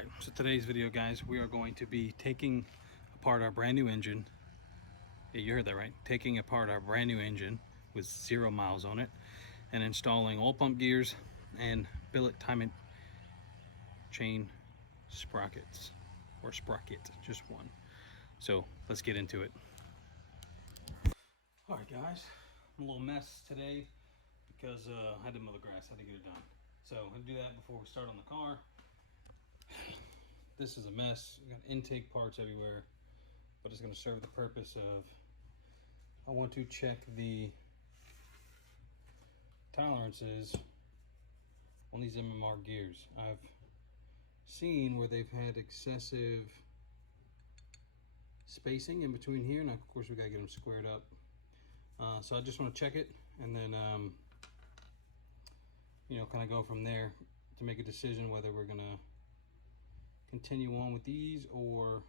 Alright, so today's video, guys, we are going to be taking apart our brand new engine. Yeah, you heard that right. Taking apart our brand new engine with 0 miles on it and installing oil pump gears and billet timing chain sprockets, or sprocket, just one. So let's get into it. Alright, guys, I'm a little mess today because I had to mow the grass, had to get it done. So I'm going to do that before we start on the car. This is a mess. We got intake parts everywhere, but it's going to serve the purpose of, I want to check the tolerances on these MMR gears. I've seen where they've had excessive spacing in between here. Now, of course, we got to get them squared up. So I just want to check it and then, you know, kind of go from there to make a decision whether we're going to continue on with these or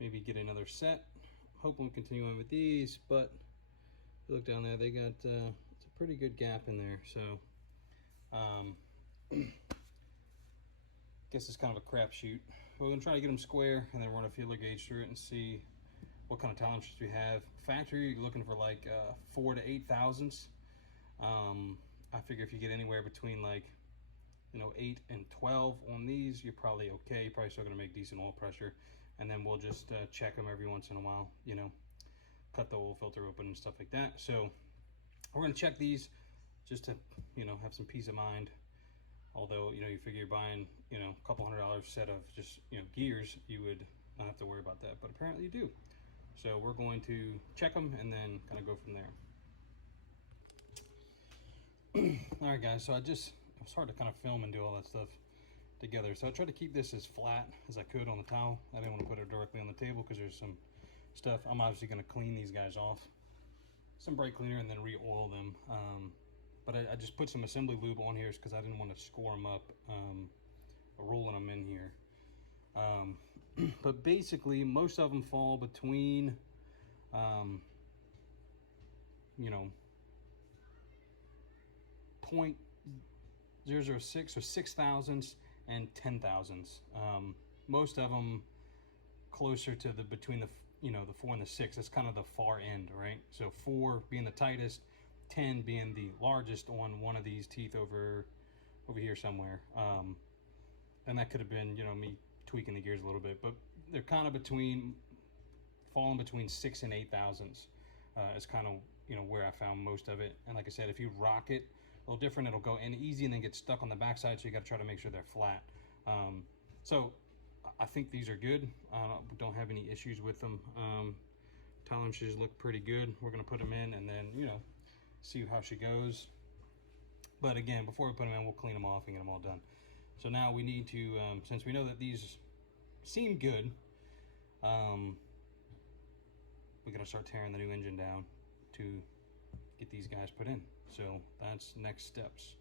maybe get another set. Hoping we'll continue on with these, but if you look down there, they got it's a pretty good gap in there. So guess it's kind of a crapshoot. We're gonna try to get them square and then run a feeler gauge through it and see what kind of tolerances we have. Factory, you're looking for like 4 to 8 thousandths. I figure if you get anywhere between like 8 and 12 on these, you're probably okay. You're probably still gonna make decent oil pressure, and then we'll just check them every once in a while, cut the oil filter open and stuff like that. So we're gonna check these just to have some peace of mind. Although you figure you're buying a couple $100 set of just gears, you would not have to worry about that, but apparently you do. So we're going to check them and then kind of go from there. All right, guys, so it's hard to kind of film and do all that stuff together. So I tried to keep this as flat as I could on the towel. I didn't want to put it directly on the table because there's some stuff. I'm obviously going to clean these guys off, some brake cleaner, and then re-oil them. But I just put some assembly lube on here because I didn't want to score them up, rolling them in here. But basically, most of them fall between, 0.006 or 6 thousandths and 10 thousandths. Most of them closer to between the 4 and the 6. That's kind of the far end, right? So 4 being the tightest, 10 being the largest on one of these teeth over here somewhere. And that could have been me tweaking the gears a little bit, but they're kind of falling between 6 and 8 thousandths. Is kind of where I found most of it. And like I said, if you rock it a little different, it'll go in easy and then get stuck on the backside, so you got to try to make sure they're flat. So I think these are good. I don't have any issues with them. Tolerances look pretty good. We're going to put them in and then see how she goes. But again, before we put them in, we'll clean them off and get them all done. So now we need to, since we know that these seem good, we got to start tearing the new engine down to get these guys put in. So that's next steps.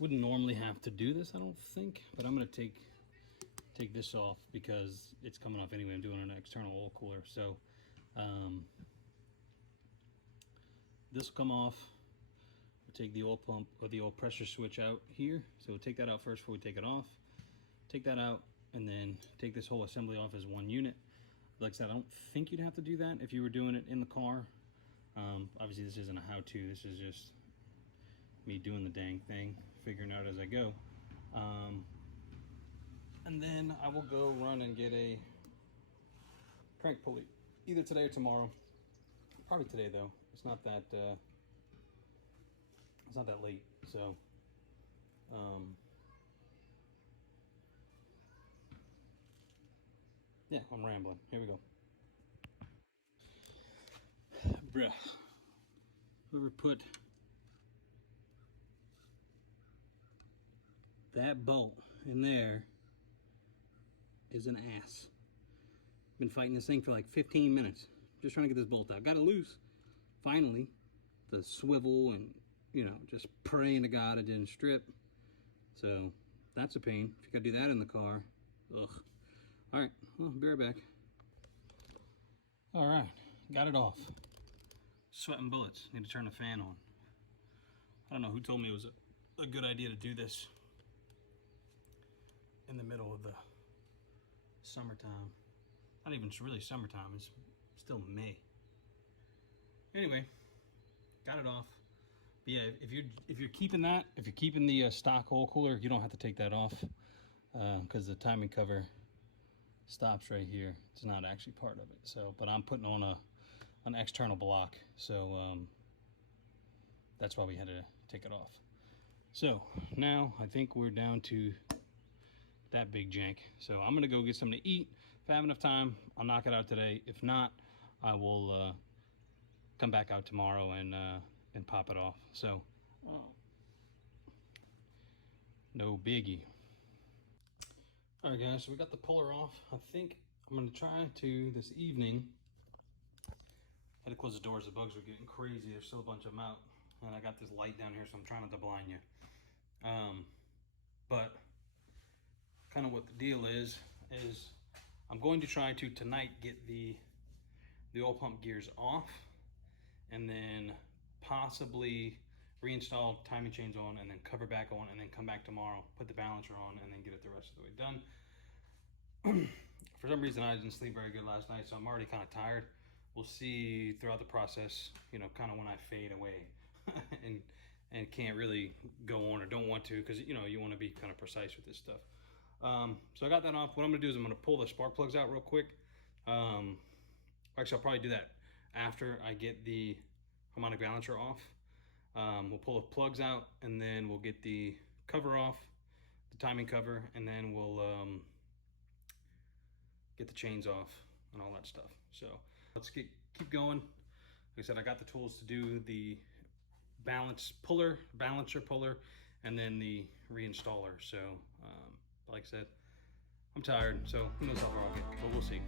Wouldn't normally have to do this, I don't think, but I'm gonna take this off because it's coming off anyway. I'm doing an external oil cooler. So this will come off. We'll take the oil pump or the oil pressure switch out here. So we'll take that out first before we take it off. Take that out and then take this whole assembly off as one unit. Like I said, I don't think you'd have to do that if you were doing it in the car. Obviously this isn't a how-to, this is just me doing the dang thing, figuring out as I go. And then I will go run and get a crank pulley, either today or tomorrow. Probably today though. It's not that late. So yeah, I'm rambling. Here we go. Bruh. Whoever put that bolt in there is an ass. Been fighting this thing for like 15 minutes. Just trying to get this bolt out. Got it loose. Finally. The swivel and, you know, just praying to God it didn't strip. So that's a pain. If you gotta do that in the car. Ugh. Alright, well, be right back. Alright, got it off. Sweating bullets. Need to turn the fan on. I don't know who told me it was a good idea to do this in the middle of the summertime. Not even really summertime, it's still May. Anyway, got it off. But yeah, if you're keeping that, if you're keeping the stock oil cooler, you don't have to take that off because the timing cover stops right here. It's not actually part of it. So, but I'm putting on an external block, so that's why we had to take it off. So now I think we're down to that big jank. So I'm gonna go get something to eat. If I have enough time, I'll knock it out today. If not, I will come back out tomorrow and pop it off. So no biggie. All right, guys, so we got the puller off. I think I'm gonna try to this evening. I had to close the doors, the bugs were getting crazy. There's still a bunch of them out. And I got this light down here, so I'm trying not to blind you. But kind of what the deal is I'm going to try to tonight get the oil pump gears off and then possibly reinstall timing chains on and then cover back on and then come back tomorrow, put the balancer on and then get it the rest of the way done. For some reason I didn't sleep very good last night, so I'm already kind of tired. We'll see throughout the process, you know, kind of when I fade away and can't really go on or don't want to, because you know you want to be kind of precise with this stuff. So I got that off. What I'm gonna do is I'm gonna pull the spark plugs out real quick. Actually, I'll probably do that after I get the harmonic balancer off. We'll pull the plugs out and then we'll get the cover off, the timing cover, and then we'll get the chains off and all that stuff. So let's keep going. Like I said, I got the tools to do the balancer puller, and then the reinstaller. So like I said, I'm tired, so who knows how far I'll get, but we'll see.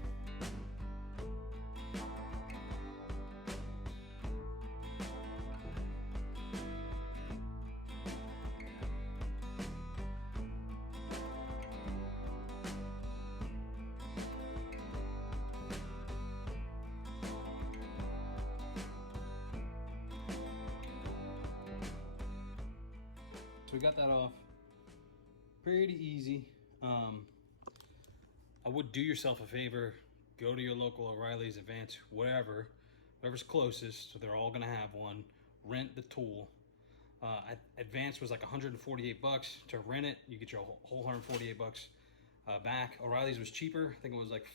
So we got that off. Pretty easy. I would do yourself a favor, go to your local O'Reilly's, Advance, whatever's closest, so they're all gonna have one. Rent the tool. Advance was like 148 bucks to rent it. You get your whole 148 bucks back. O'Reilly's was cheaper. I think it was like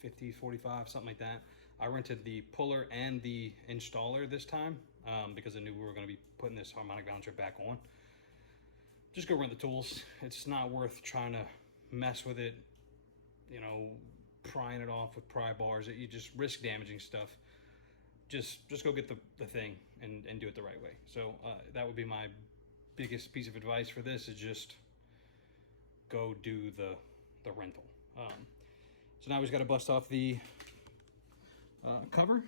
50, 45, something like that. I rented the puller and the installer this time because I knew we were gonna be putting this harmonic balancer back on. Just go rent the tools. It's not worth trying to mess with it, you know, prying it off with pry bars. You just risk damaging stuff. Just go get the thing and do it the right way. So that would be my biggest piece of advice for this, is just go do the rental. So now we just got to bust off the cover.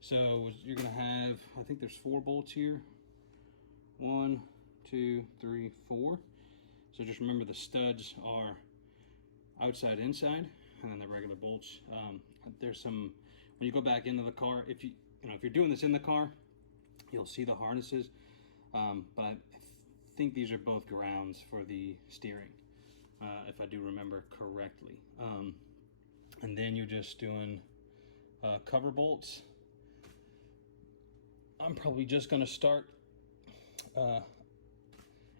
So you're gonna have, I think there's 4 bolts here. 1, 2, 3, 4. So just remember the studs are outside, inside, and then the regular bolts. There's some, when you go back into the car, if you're doing this in the car, you'll see the harnesses, but I think these are both grounds for the steering, if I do remember correctly. And then you're just doing cover bolts. I'm probably just going to start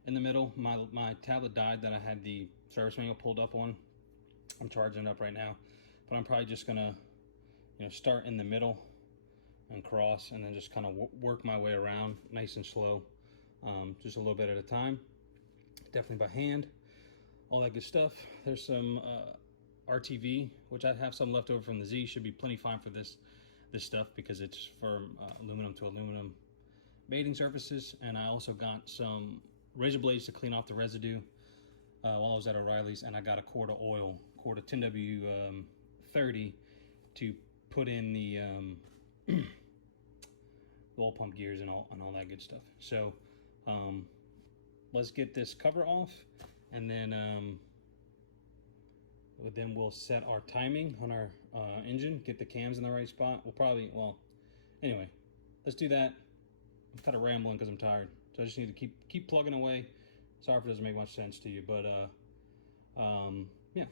in the middle. My tablet died that I had the service manual pulled up on. I'm charging it up right now, but I'm probably just going to start in the middle and cross, and then just kind of work my way around nice and slow, just a little bit at a time, definitely by hand, all that good stuff. There's some RTV, which I have some left over from the Z. Should be plenty fine for this stuff because it's from aluminum to aluminum mating surfaces. And I also got some razor blades to clean off the residue while I was at O'Reilly's, and I got a quart of oil, quart of 10W30 to put in the oil pump gears and all that good stuff. So let's get this cover off, and then we'll set our timing on our engine, get the cams in the right spot. Anyway, let's do that. I'm kind of rambling because I'm tired, so I just need to keep plugging away. Sorry if it doesn't make much sense to you, but yeah.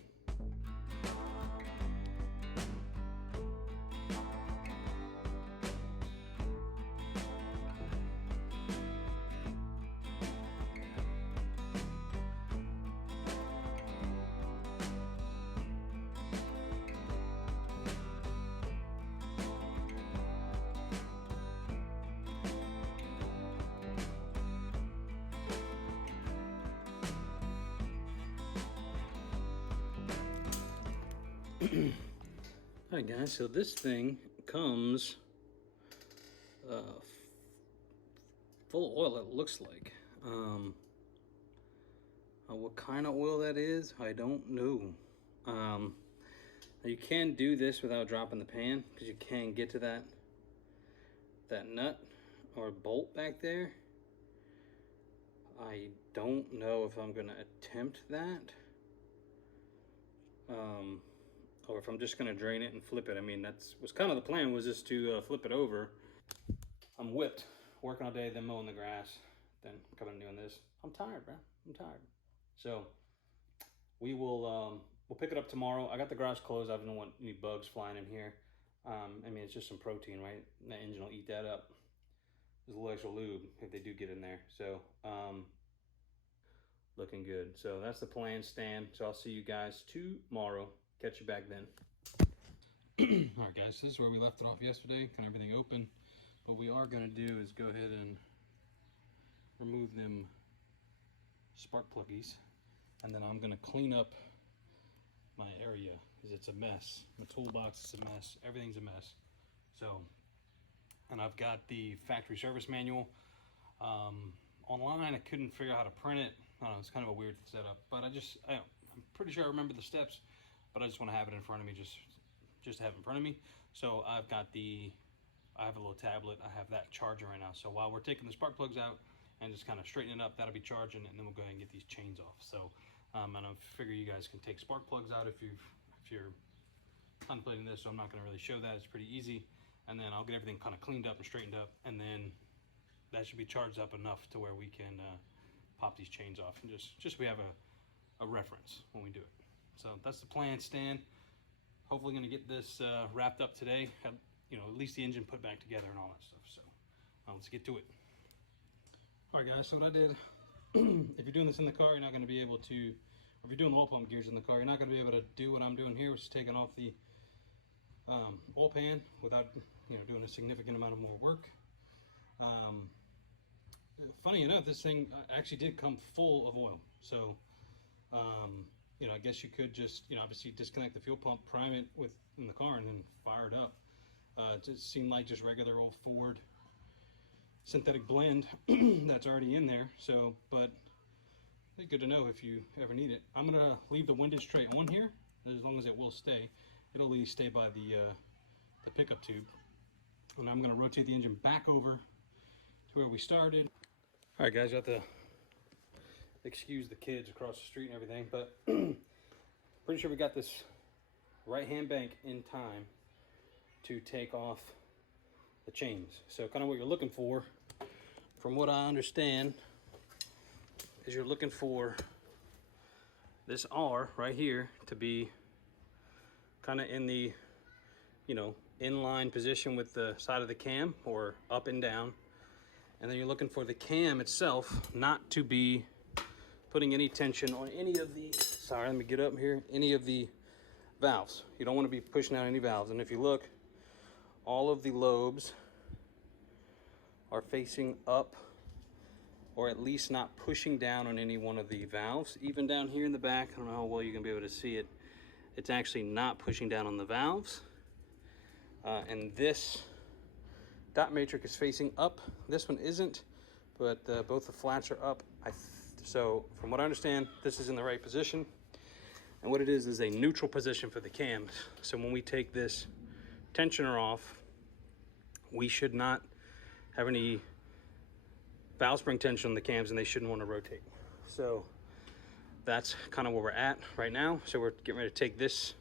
Alright guys, so this thing comes full of oil, it looks like. What kind of oil that is, I don't know. Now you can do this without dropping the pan, because you can get to that nut or bolt back there. I don't know if I'm going to attempt that. Or if I'm just gonna drain it and flip it. I mean, was kind of the plan, was just to flip it over. I'm whipped, working all day, then mowing the grass, then coming and doing this. I'm tired, bro. I'm tired. So we'll pick it up tomorrow. I got the garage closed. I don't want any bugs flying in here. I mean, it's just some protein, right? That engine will eat that up. There's a little extra lube if they do get in there. So looking good. So that's the plan, Stan. So I'll see you guys tomorrow. Catch you back then. All right, guys, this is where we left it off yesterday. Kind of everything open. What we are going to do is go ahead and remove them spark pluggies, and then I'm going to clean up my area because it's a mess. My toolbox is a mess. Everything's a mess. So, and I've got the factory service manual online. I couldn't figure out how to print it. I don't know, it's kind of a weird setup, but I'm pretty sure I remember the steps. But I just want to have it in front of me, just to have it in front of me. So I have a little tablet. I have that charging right now. So while we're taking the spark plugs out and just kind of straightening it up, that'll be charging, and then we'll go ahead and get these chains off. So and I figure you guys can take spark plugs out if you're contemplating this. So I'm not going to really show that. It's pretty easy. And then I'll get everything kind of cleaned up and straightened up, and then that should be charged up enough to where we can pop these chains off, and just so we have a reference when we do it. So that's the plan, Stan. Hopefully going to get this wrapped up today. Have, at least the engine put back together and all that stuff. So let's get to it. All right, guys, so what I did, if you're doing this in the car, you're not going to be able to, or if you're doing the oil pump gears in the car, you're not going to be able to do what I'm doing here, which is taking off the oil pan without doing a significant amount of more work. Funny enough, this thing actually did come full of oil. So I guess you could just, obviously disconnect the fuel pump, prime it in the car, and then fire it up. It just seemed like just regular old Ford synthetic blend that's already in there. So, but it's good to know if you ever need it. I'm gonna leave the windage tray on here as long as it will stay. It'll at least stay by the pickup tube. And I'm gonna rotate the engine back over to where we started. All right, guys, got the excuse the kids across the street and everything, but pretty sure we got this right hand bank in time to take off the chains. So kind of what you're looking for, from what I understand, is you're looking for this R right here to be kind of in the, you know, inline position with the side of the cam, or up and down. And then you're looking for the cam itself not to be putting any tension on any of the, sorry, let me get up here, any of the valves. You don't want to be pushing out any valves. And if you look, all of the lobes are facing up, or at least not pushing down on any one of the valves. Even down here in the back, I don't know how well you're gonna be able to see it, it's actually not pushing down on the valves. And this dot matrix is facing up. This one isn't, but both the flats are up. So from what I understand, this is in the right position. And what it is a neutral position for the cams. So when we take this tensioner off, we should not have any valve spring tension on the cams, and they shouldn't want to rotate. So that's kind of where we're at right now. So we're getting ready to take this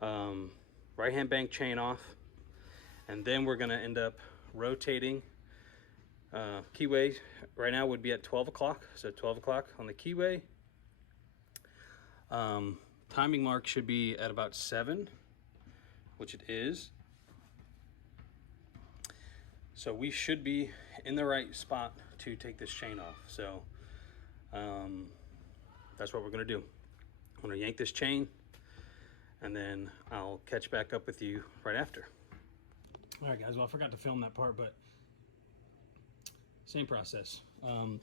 right hand bank chain off, and then we're going to end up rotating. Keyway right now would be at 12 o'clock, so 12 o'clock on the keyway. Timing mark should be at about 7, which it is. So we should be in the right spot to take this chain off. So that's what we're gonna do. I'm gonna yank this chain, and then I'll catch back up with you right after. All right, guys, well, I forgot to film that part, but same process.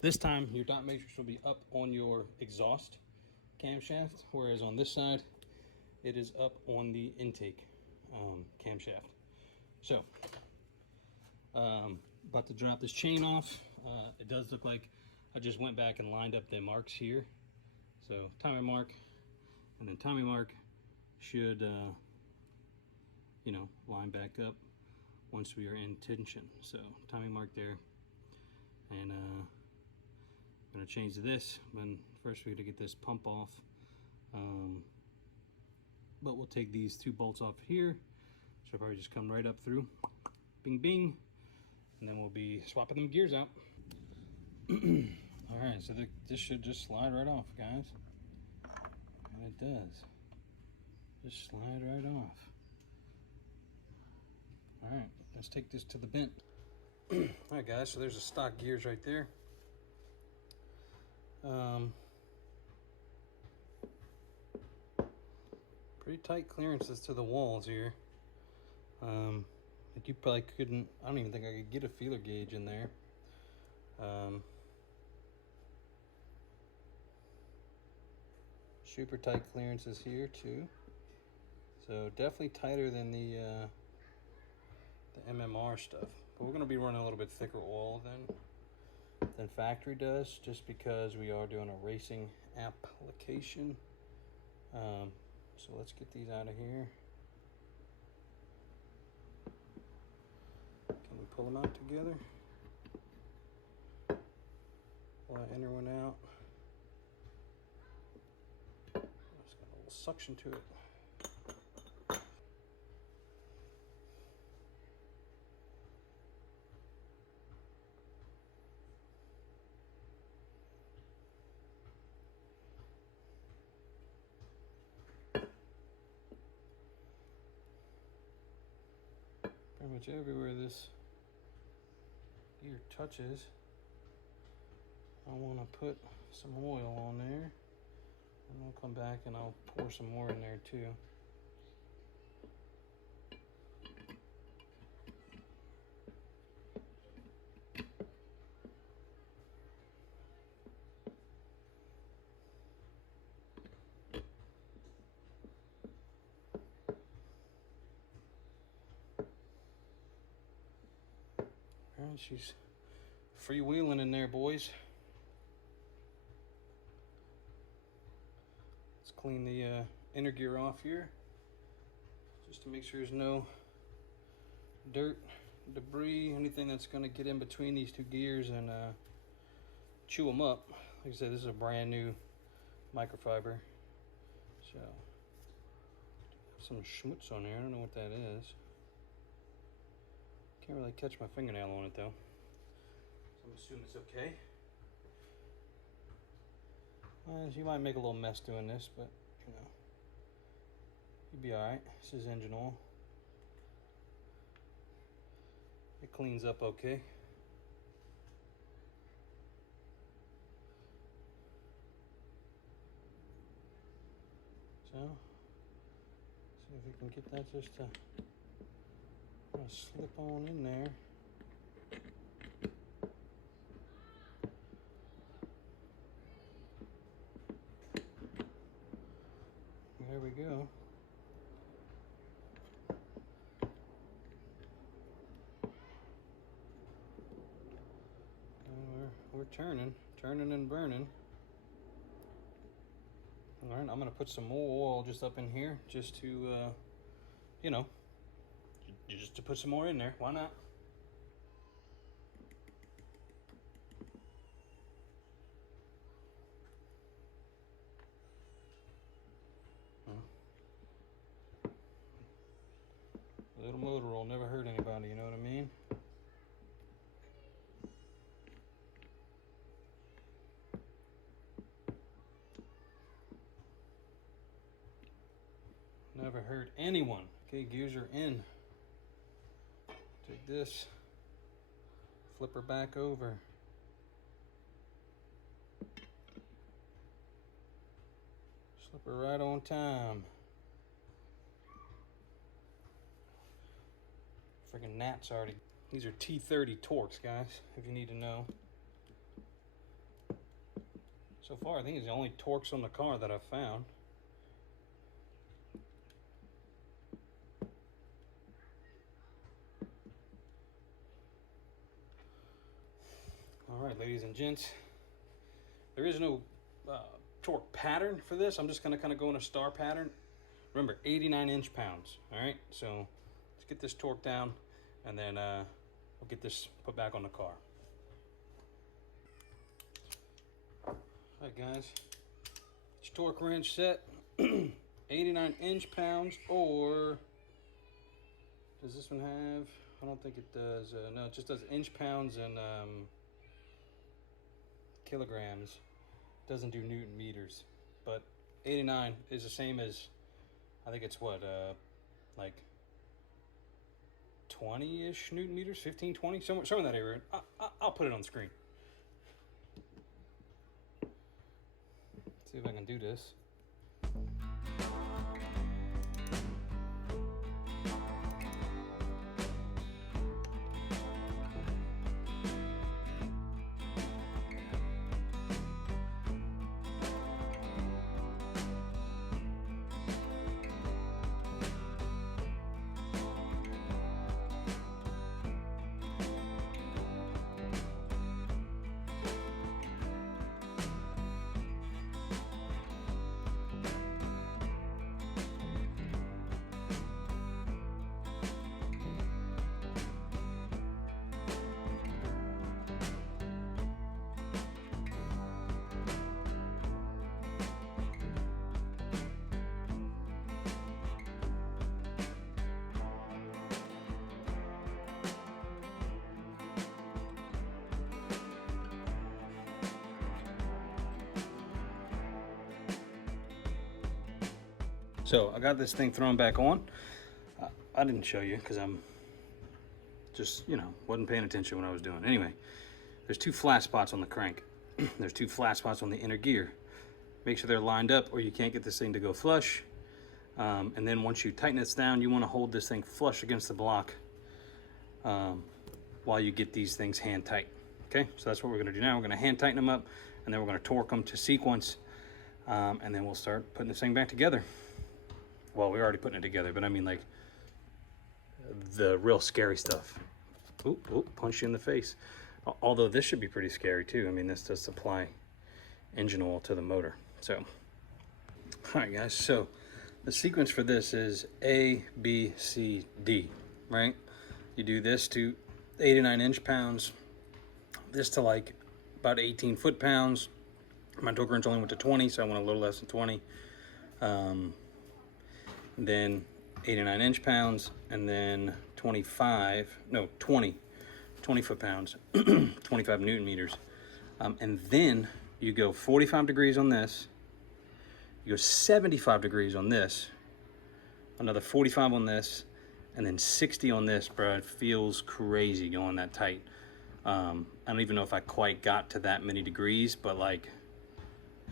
This time your dot matrix will be up on your exhaust camshaft, whereas on this side it is up on the intake camshaft. So about to drop this chain off. It does look like I just went back and lined up the marks here. So timing mark, and then timing mark should you know, line back up once we are in tension. So timing mark there, and I'm gonna change this, but first we got to get this pump off. But we'll take these 2 bolts off here, so I'll probably just come right up through, bing bing, and then we'll be swapping them gears out. All right, so this should just slide right off, guys. And it does. Just slide right off. All right, let's take this to the bent. All right, guys, so there's the stock gears right there. Pretty tight clearances to the walls here. Like you probably couldn't, I don't even think I could get a feeler gauge in there. Super tight clearances here too. So definitely tighter than the MMR stuff. But we're gonna be running a little bit thicker oil than factory does, just because we are doing a racing application. So let's get these out of here. Can we pull them out together? While I enter one out. It's got a little suction to it. Pretty much everywhere this gear touches, I want to put some oil on there, and I'll come back and I'll pour some more in there too. Alright, she's freewheeling in there, boys. Let's clean the inner gear off here, just to make sure there's no dirt, debris, anything that's going to get in between these 2 gears and chew them up. like I said, this is a brand new microfiber. So, some schmutz on there. I don't know what that is. Can't really catch my fingernail on it though. So I'm assuming it's okay. You might make a little mess doing this, but you know, you'll be alright. This is engine oil. It cleans up okay. So, see if we can get that just to slip on in there. There we go. And we're turning and burning. All right, I'm gonna put some more oil just up in here, just to, you know, just to put some more in there. Why not? A little motor oil never hurt anybody, you know what I mean? Never hurt anyone. Okay, gears are in. Take this, flip her back over. Slip her right on time. Freaking gnats already. These are T30 Torx, guys, if you need to know. So far, I think it's the only Torx on the car that I've found. All right, ladies and gents, there is no torque pattern for this. I'm just gonna kind of go in a star pattern. Remember, 89 inch-pounds, all right? So let's get this torque down, and then we'll get this put back on the car. All right, guys, it's torque wrench set, 89 inch-pounds, or does this one have? I don't think it does. No, it just does inch-pounds and kilograms. Doesn't do Newton meters, but 89 is the same as, I think it's what, like 20-ish Newton meters, 15, 20, somewhere in that area. I'll put it on the screen. See if I can do this. So I got this thing thrown back on. I didn't show you because I'm just, you know, wasn't paying attention when I was doing it. Anyway, there's two flat spots on the crank. There's two flat spots on the inner gear. Make sure they're lined up or you can't get this thing to go flush. And then once you tighten this down, you want to hold this thing flush against the block while you get these things hand tight. Okay, so that's what we're going to do now. We're going to hand tighten them up, and then we're going to torque them to sequence, and then we'll start putting this thing back together. Well, we're already putting it together, but I mean like the real scary stuff. Oop, oop, punch you in the face. Although this should be pretty scary too. I mean, this does supply engine oil to the motor. So, all right guys, so the sequence for this is A, B, C, D, right? You do this to 89 inch-pounds, this to like about 18 foot-pounds, My torque wrench only went to 20, so I went a little less than 20. Then 89 inch-pounds, and then 20 foot-pounds, 25 Newton meters. And then you go 45 degrees on this, you go 75 degrees on this, another 45 on this, and then 60 on this, bro. It feels crazy going that tight. I don't even know if I quite got to that many degrees, but like,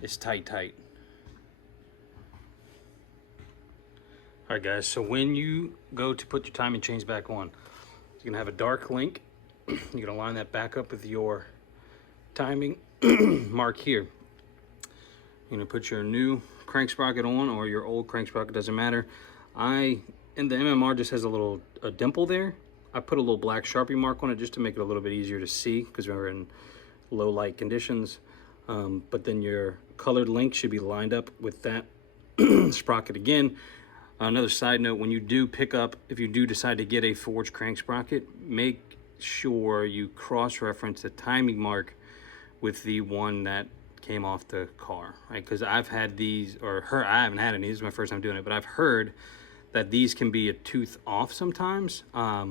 it's tight. All right, guys, so when you go to put your timing chains back on, you're gonna have a dark link. You're gonna line that back up with your timing mark here. You're gonna put your new crank sprocket on, or your old crank sprocket, doesn't matter. And the MMR just has a dimple there. I put a little black Sharpie mark on it just to make it a little bit easier to see, because we're in low light conditions. But then your colored link should be lined up with that sprocket again. Another side note, when you do pick up, if you do decide to get a forged crank sprocket, make sure you cross-reference the timing mark with the one that came off the car, right? Because I've had these, I haven't had any, this is my first time doing it, but I've heard that these can be a tooth off sometimes. I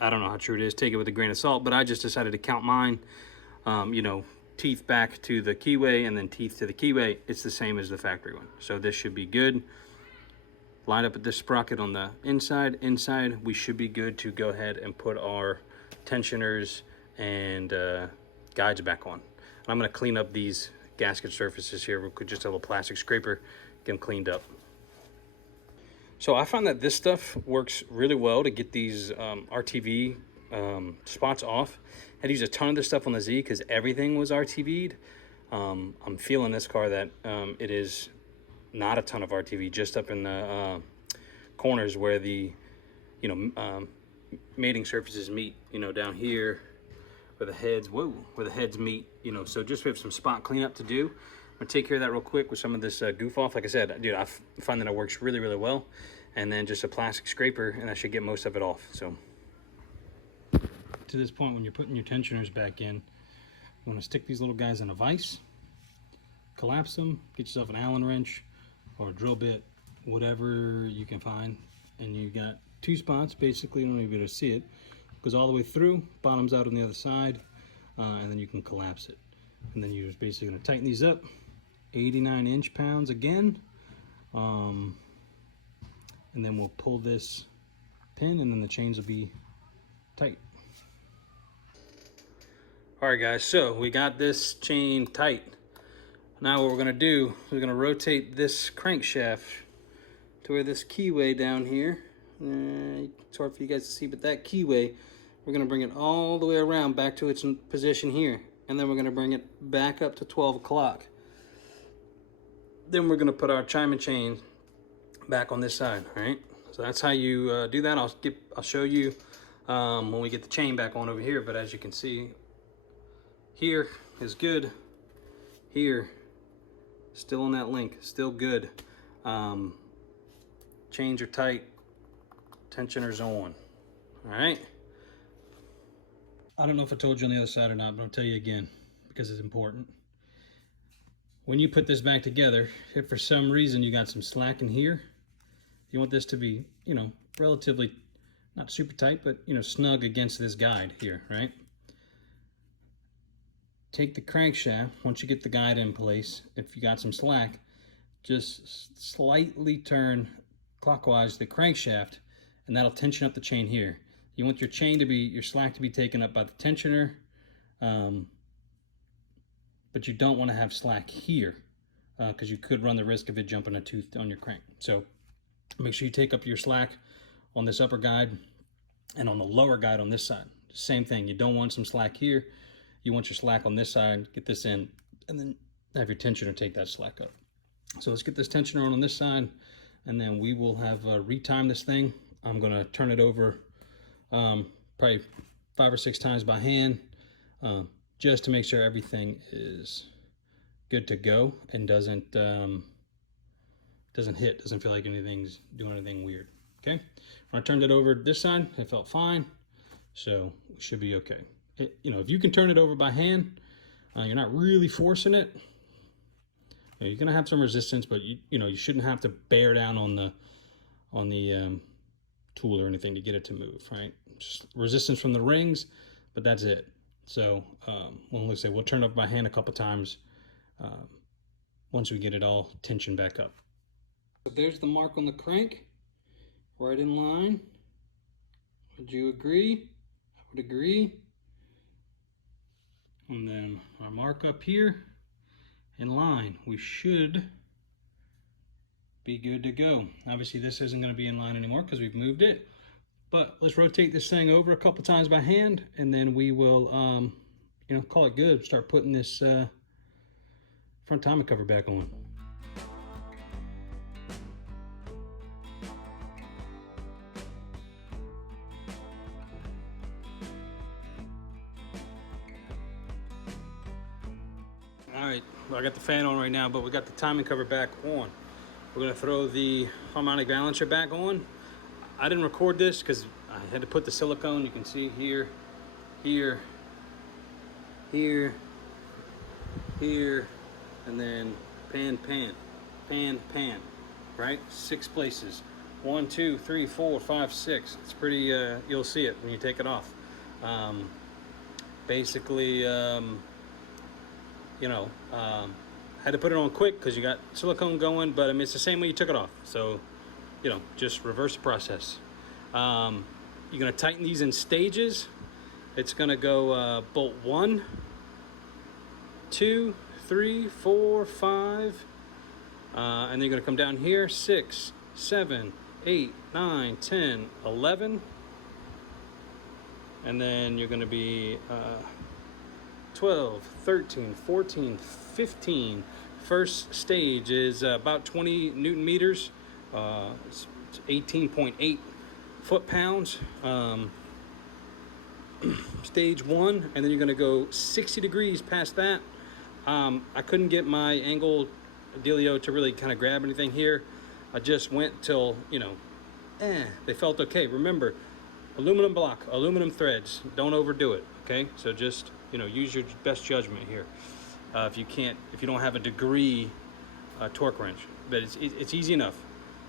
don't know how true it is, take it with a grain of salt, but I just decided to count mine, you know, teeth back to the keyway and then teeth to the keyway. It's the same as the factory one. So this should be good. Line up with this sprocket on the inside. We should be good to go ahead and put our tensioners and guides back on. I'm gonna clean up these gasket surfaces here with just a little plastic scraper, get them cleaned up. So I found that this stuff works really well to get these RTV spots off. I had to use a ton of this stuff on the Z because everything was RTV'd. I'm feeling this car that it is not a ton of RTV, just up in the corners where the, you know, mating surfaces meet, you know, down here where the heads, where the heads meet, you know. So just we have some spot cleanup to do. I'm gonna take care of that real quick with some of this goof off. Like I said, dude, I find that it works really, really well. And then just a plastic scraper, and that should get most of it off. So to this point, when you're putting your tensioners back in, you want to stick these little guys in a vise, collapse them, get yourself an Allen wrench or a drill bit, whatever you can find, and you got two spots. Basically, you don't even be able to see it. Goes all the way through, bottoms out on the other side, and then you can collapse it. And then you're just basically going to tighten these up. 89 inch-pounds again. And then we'll pull this pin, and then the chains will be tight. All right, guys, so we got this chain tight. Now what we're gonna do, we're gonna rotate this crankshaft to where this keyway down here, it's hard for you guys to see, but that keyway, we're gonna bring it all the way around back to its position here. And then we're gonna bring it back up to 12 o'clock. Then we're gonna put our chiming chain back on this side, all right? So that's how you do that. I'll show you when we get the chain back on over here, but as you can see, here is good, here, still on that link, still good. Chains are tight, tensioners on, all right? I don't know if I told you on the other side or not, but I'll tell you again, because it's important. When you put this back together, if for some reason you got some slack in here, you want this to be, you know, relatively, not super tight, but, you know, snug against this guide here, right? Take the crankshaft, once you get the guide in place, if you got some slack, just slightly turn clockwise the crankshaft, and that'll tension up the chain here. You want your chain to be, your slack to be taken up by the tensioner, but you don't want to have slack here, because you could run the risk of it jumping a tooth on your crank. So make sure you take up your slack on this upper guide and on the lower guide on this side. Same thing, you don't want some slack here. You want your slack on this side, get this in, and then have your tensioner take that slack up. So let's get this tensioner on this side, and then we will have retime this thing. I'm gonna turn it over probably 5 or 6 times by hand, just to make sure everything is good to go and doesn't feel like anything's doing anything weird. Okay, when I turned it over this side, it felt fine, so we should be okay. You know, if you can turn it over by hand, you're not really forcing it, You're gonna have some resistance, but you shouldn't have to bear down on the tool or anything to get it to move, right? Just resistance from the rings, but that's it. So let's say we'll turn up by hand a couple times once we get it all tensioned back up. So there's the mark on the crank, right in line. Would you agree? I would agree. And then our mark up here in line. We should be good to go. Obviously this isn't going to be in line anymore because we've moved it, but let's rotate this thing over a couple times by hand, and then we will call it good. Start putting this front timing cover back on. All right, well, I got the fan on right now, but we got the timing cover back on. We're gonna throw the harmonic balancer back on. I didn't record this because I had to put the silicone. You can see here, here, here, here, and then pan, pan, pan, pan, right? 6 places. 1, 2, 3, 4, 5, 6. It's pretty, you'll see it when you take it off. Basically, had to put it on quick because you got silicone going, but I mean, it's the same way you took it off. So, just reverse the process. You're gonna tighten these in stages. It's gonna go bolt 1, 2, 3, 4, 5, and then you're gonna come down here, 6, 7, 8, 9, 10, 11, and then you're gonna be 12, 13, 14, 15. First stage is about 20 Newton meters. It's 18.8 foot-pounds. Stage 1, and then you're gonna go 60 degrees past that. I couldn't get my angle dealio to really kind of grab anything here. I just went till, they felt okay. Remember, aluminum block, aluminum threads, don't overdo it, okay? So just, use your best judgment here. If you don't have a degree torque wrench, but it's easy enough.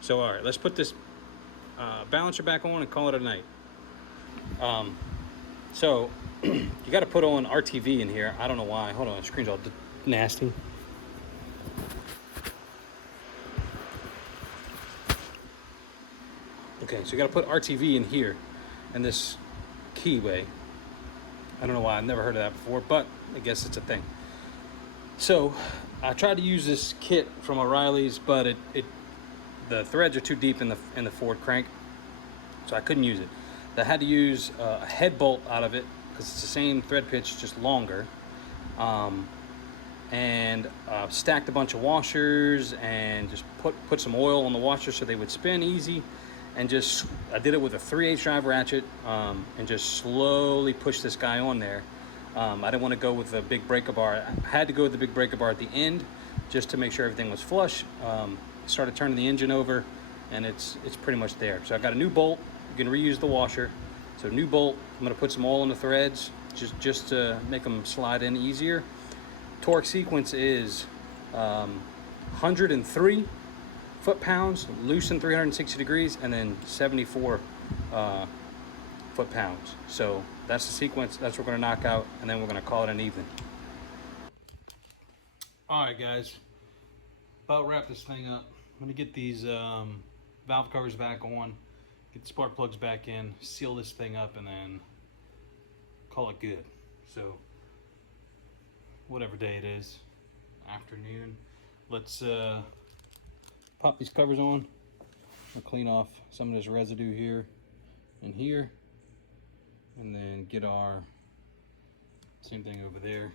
So all right, let's put this balancer back on and call it a night. So you got to put on RTV in here. I don't know why. Hold on, the screen's all nasty. Okay, so you got to put RTV in here, and this keyway. I don't know why. I've never heard of that before, but I guess it's a thing. So I tried to use this kit from O'Reilly's, but the threads are too deep in the Ford crank, so I couldn't use it. I had to use a head bolt out of it because it's the same thread pitch, just longer. And stacked a bunch of washers and just put some oil on the washers so they would spin easy. And I did it with a 3/8 drive ratchet and just slowly pushed this guy on there. I didn't want to go with the big breaker bar. I had to go with the big breaker bar at the end just to make sure everything was flush. Started turning the engine over, and it's pretty much there. So I got a new bolt. You can reuse the washer. So new bolt. I'm going to put some oil in the threads just to make them slide in easier. Torque sequence is 103 foot-pounds, loosen 360 degrees, and then 74 foot-pounds. So that's the sequence. That's what we're going to knock out, and then we're going to call it an evening. All right, guys. About wrap this thing up. I'm going to get these valve covers back on, get the spark plugs back in, seal this thing up, and then call it good. So whatever day it is, afternoon, let's pop these covers on. I'll clean off some of this residue here and here, and then get our same thing over there,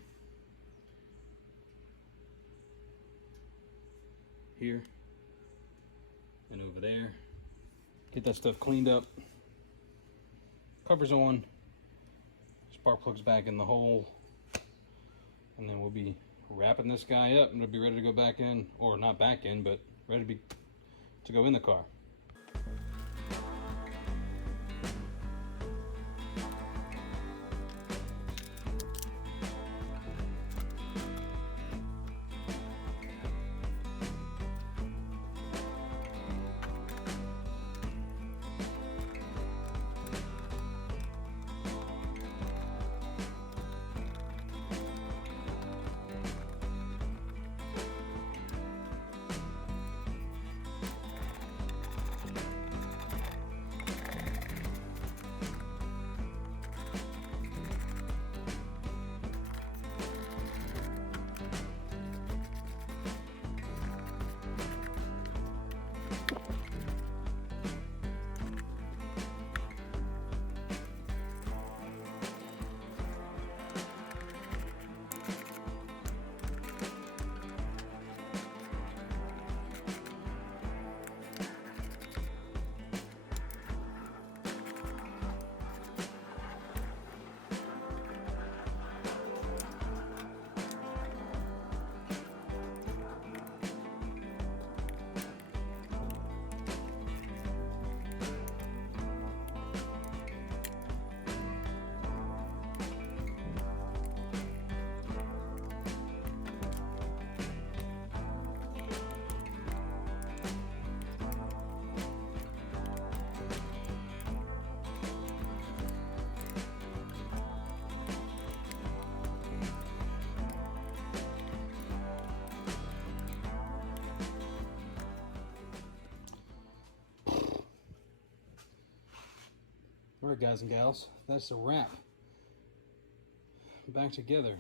here, and over there. Get that stuff cleaned up, covers on, spark plugs back in the hole, and then we'll be wrapping this guy up and we'll be ready to go back in, or not back in, but ready to go in the car. right, guys and gals, that's a wrap. Back together.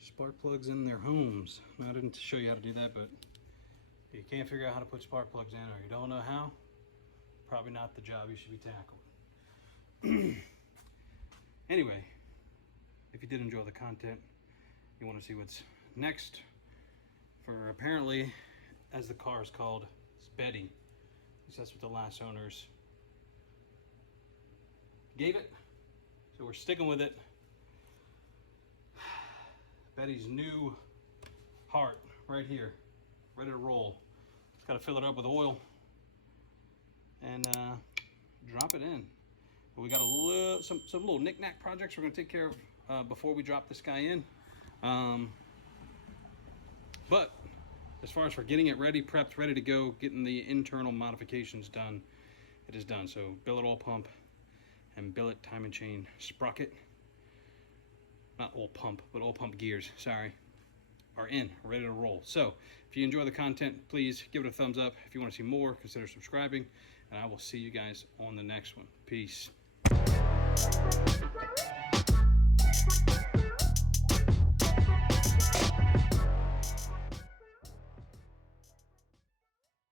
Spark plugs in their homes. Now, I didn't show you how to do that, but if you can't figure out how to put spark plugs in, or you don't know how, probably not the job you should be tackling. Anyway, if you did enjoy the content, you want to see what's next for, apparently, as the car is called, it's Betty. At least that's what the last owners gave it. So we're sticking with it. Betty's new heart right here, ready to roll. Just gotta fill it up with oil and drop it in. But we got some little knick-knack projects we're gonna take care of before we drop this guy in. But as far as for getting it ready, prepped, ready to go, getting the internal modifications done, it is done. So billet oil pump and billet time and chain sprocket, not oil pump, but oil pump gears, sorry, are in, ready to roll. So if you enjoy the content, please give it a thumbs up. If you want to see more, consider subscribing, and I will see you guys on the next one. Peace.